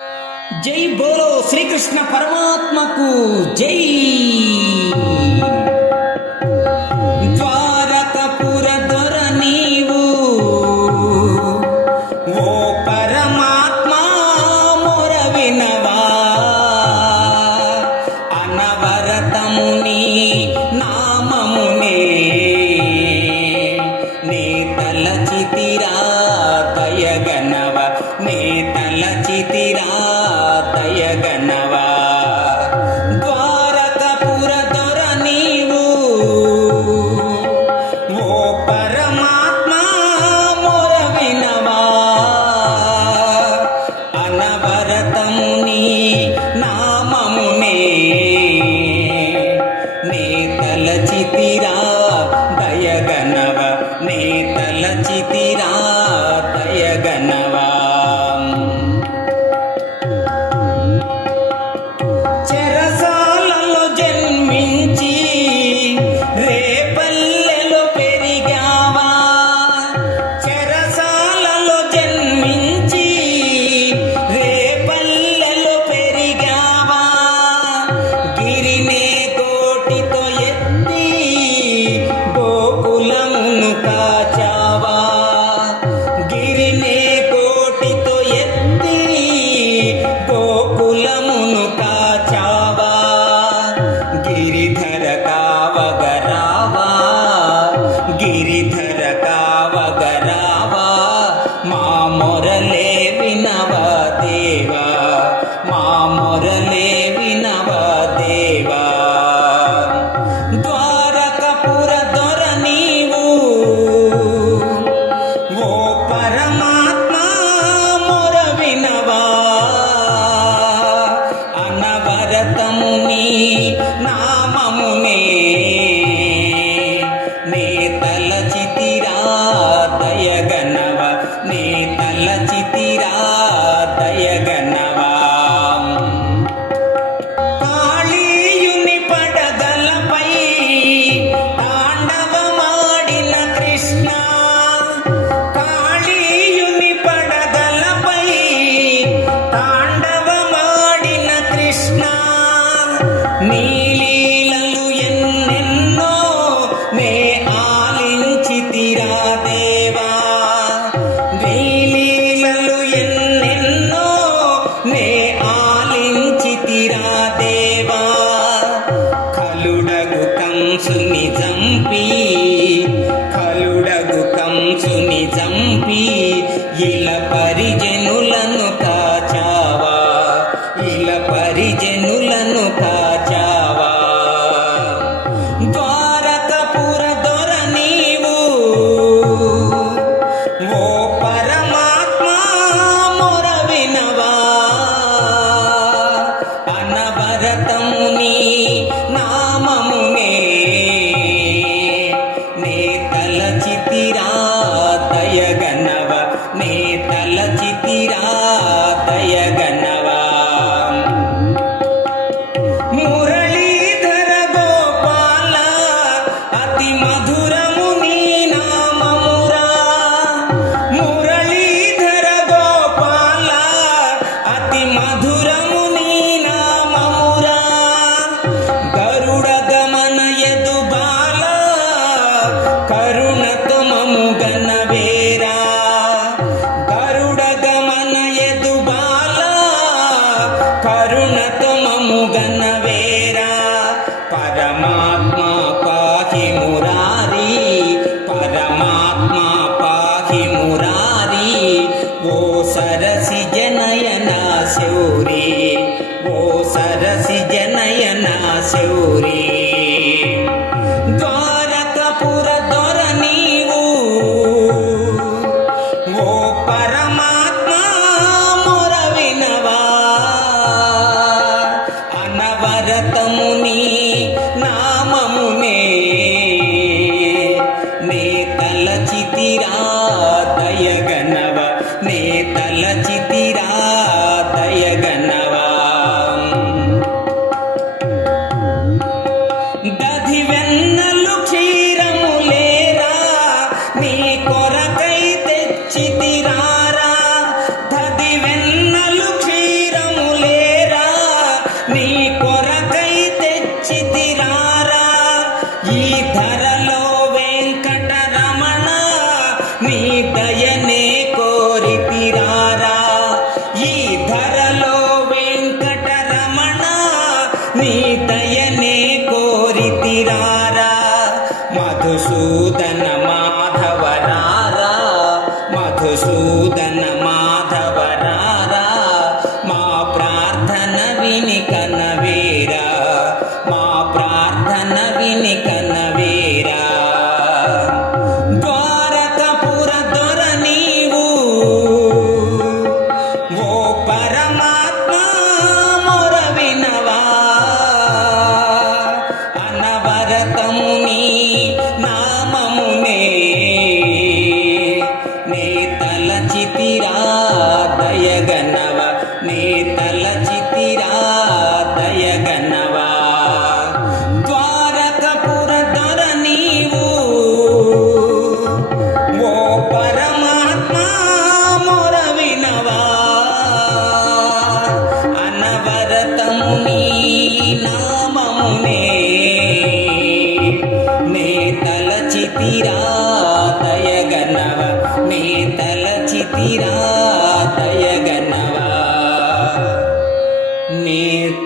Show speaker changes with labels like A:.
A: జై బోలో శ్రీకృష్ణ పరమాత్మకు జై. ద్వారకపుర దొర నీవు ఓ పరమాత్మ మొర వినవా. అనవరతముని నామమునే నే తలచితిరా తయగనవ నే తలచితిరా దయగనవా ద్వారకపుర దొర నీవు ఓ పరమాత్మ మొర వినవా అనవరతముని నామమునే నే తలచితిరా ఓ పరిజనులను కాచావా? ద్వారకపుర దొర నీవు ఓ పరమాత్మ మొర వినవా అనవరతముని నామమునే నే తలచితిరా దయగనవ నే తలచితిరా పాహి మురారి పరమాత్మ పాహి మురారి ఓ సరసి జనయన శౌరి ఓ సరసి జనయన శౌరి. ద్వారకపుర దొర నీవు ఓ పరమాత్మ మొర వినవా నీ దయనే కోరి తిరారా? ఈ ధరలో వెంకటరమణ నీ దయనే కోరి తిరారా? మధుసూదన మాధవరారా మధుసూదన